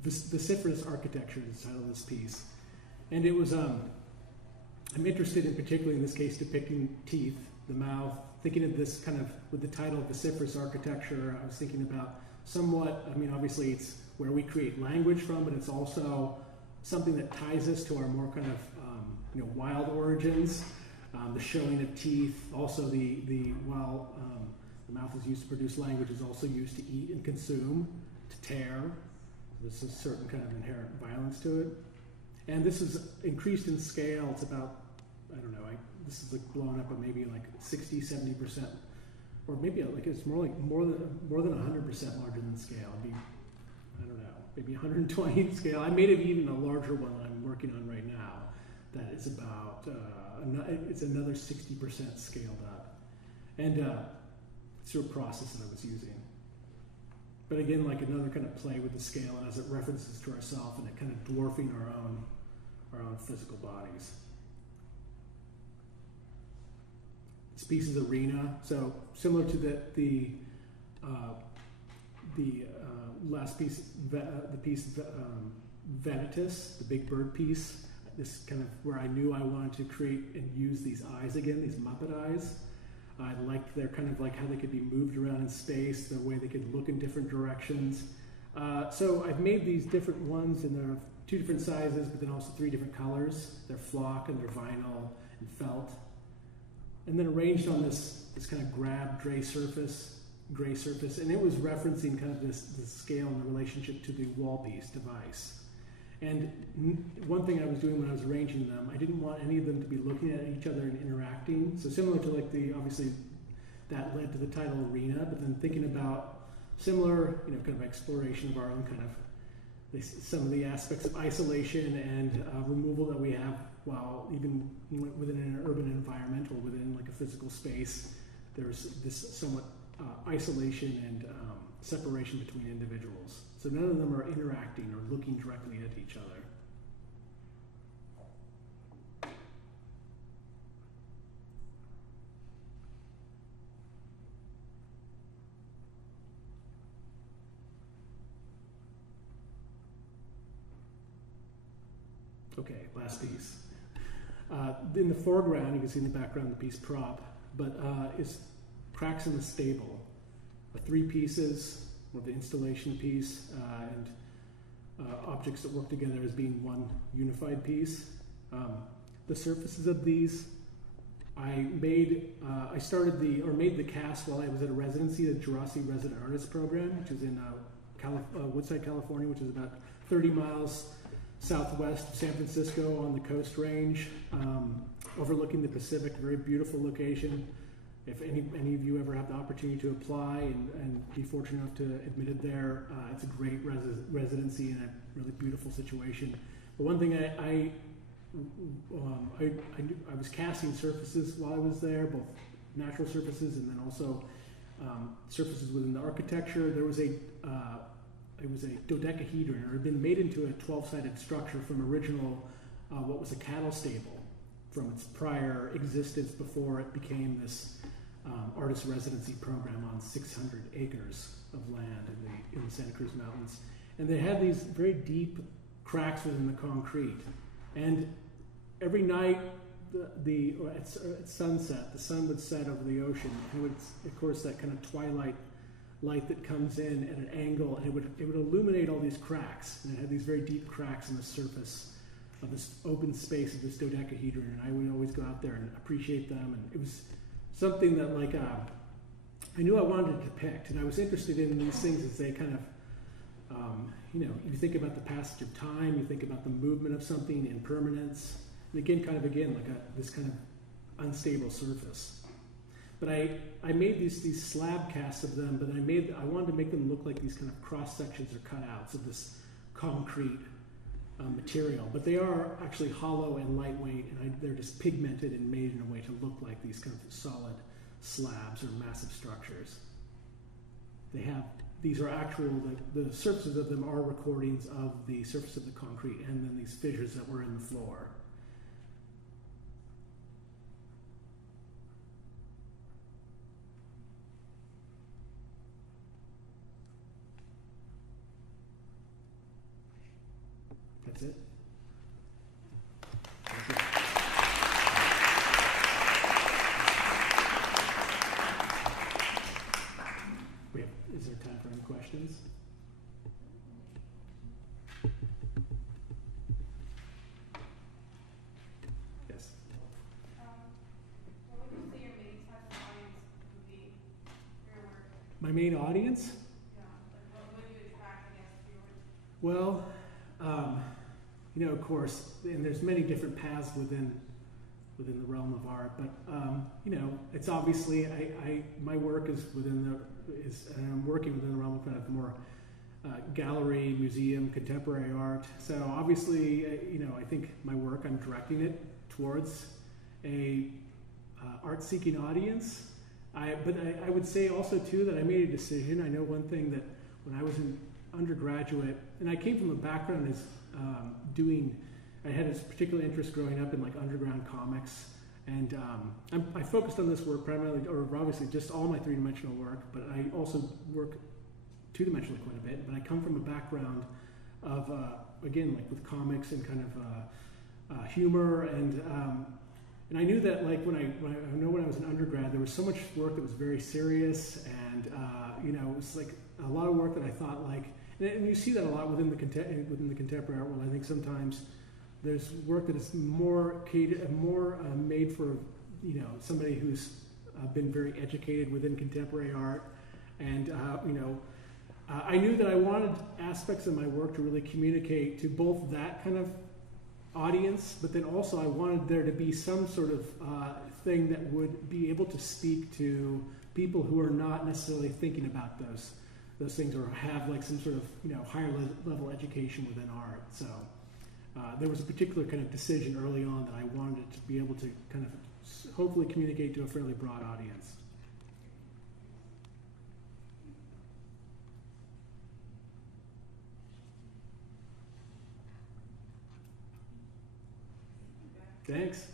vociferous architecture is the title of this piece, and it was I'm interested in particularly in this case depicting teeth, the mouth, thinking of this kind of with the title vociferous architecture. I was thinking about somewhat, I mean obviously it's where we create language from, but it's also something that ties us to our more kind of wild origins. The showing of teeth, also while the mouth is used to produce language, is also used to eat and consume, to tear. There's a certain kind of inherent violence to it. And this is increased in scale. It's about, I don't know, this is like blown up at maybe like 60, 70%, or maybe like it's more than 100% larger than scale. It'd be, I don't know, maybe 120 in scale. I made it even a larger one that I'm working on right now that is about, it's another 60% scaled up. And through a process that I was using. But again, like another kind of play with the scale as it references to ourselves and it kind of dwarfing our own physical bodies. This piece is arena, so similar to the last piece, the piece Vanitas, the big bird piece. This kind of where I knew I wanted to create and use these eyes again, these Muppet eyes. I liked their kind of like how they could be moved around in space, the way they could look in different directions. So I've made these different ones, and they're 2 different sizes, but then also 3 different colors. They're flock and they're vinyl and felt. And then arranged on this kind of gray surface, and it was referencing kind of this scale and the relationship to the wall piece device. And one thing I was doing when I was arranging them, I didn't want any of them to be looking at each other and interacting. So similar to like obviously that led to the title Arena, but then thinking about similar, kind of exploration of our own kind of, some of the aspects of isolation and removal that we have while even within an urban environment or within like a physical space, there's this somewhat isolation and separation between individuals. So none of them are interacting or looking directly at each other. Okay, last piece. In the foreground, you can see in the background the piece prop, but is cracks in the stable. 3 pieces, or the installation piece, and objects that work together as being one unified piece. The surfaces of these, I made the cast while I was at a residency, the Jurassic Resident Artist Program, which is in Woodside, California, which is about 30 miles southwest of San Francisco on the Coast Range, overlooking the Pacific. Very beautiful location. If any of you ever have the opportunity to apply and be fortunate enough to admitted there, it's a great residency and a really beautiful situation. But one thing I was casting surfaces while I was there, both natural surfaces and then also surfaces within the architecture. There was it was a dodecahedron. It had been made into a 12-sided structure from original what was a cattle stable from its prior existence before it became this artist residency program on 600 acres of land in the Santa Cruz Mountains. And they had these very deep cracks within the concrete. And every night, at sunset, the sun would set over the ocean. And it would, of course, that kind of twilight light that comes in at an angle, and it would illuminate all these cracks. And it had these very deep cracks in the surface of this open space of this dodecahedron. And I would always go out there and appreciate them. And it was something that I knew I wanted to depict, and I was interested in these things as they kind of, you think about the passage of time, you think about the movement of something, impermanence, and again, this kind of unstable surface. But I made these slab casts of them, but I wanted to make them look like these kind of cross sections or cutouts of this concrete material, but they are actually hollow and lightweight, and they're just pigmented and made in a way to look like these kind of solid slabs or massive structures. These are actual, the surfaces of them are recordings of the surface of the concrete and then these fissures that were in the floor. That's it. That's it. Is there time for any questions? Yes. What would you say your main type of audience would be for your work? My main audience? Yeah, like what would you attract, I guess, to your work? Well, you know, of course, and there's many different paths within the realm of art, but you know, it's obviously my work is I'm working within the realm of kind of more gallery, museum, contemporary art. So obviously, you know, I think my work, I'm directing it towards a art-seeking audience. But I would say also too that I made a decision. I know one thing that when I was in undergraduate, and I came from a background as I had this particular interest growing up in like underground comics, and I focused on this work primarily, or obviously just all my three-dimensional work, but I also work two-dimensionally quite a bit. But I come from a background of, again, like with comics and kind of humor, and I knew that like when I was an undergrad, there was so much work that was very serious, and you know, it was like a lot of work that I thought like, and you see that a lot within the contemporary art world. I think sometimes there's work that is more made for, you know, somebody who's been very educated within contemporary art, and you know, I knew that I wanted aspects of my work to really communicate to both that kind of audience, but then also I wanted there to be some sort of thing that would be able to speak to people who are not necessarily thinking about those things, or have like some sort of, you know, higher level education within art. So there was a particular kind of decision early on that I wanted it to be able to kind of hopefully communicate to a fairly broad audience. Thanks.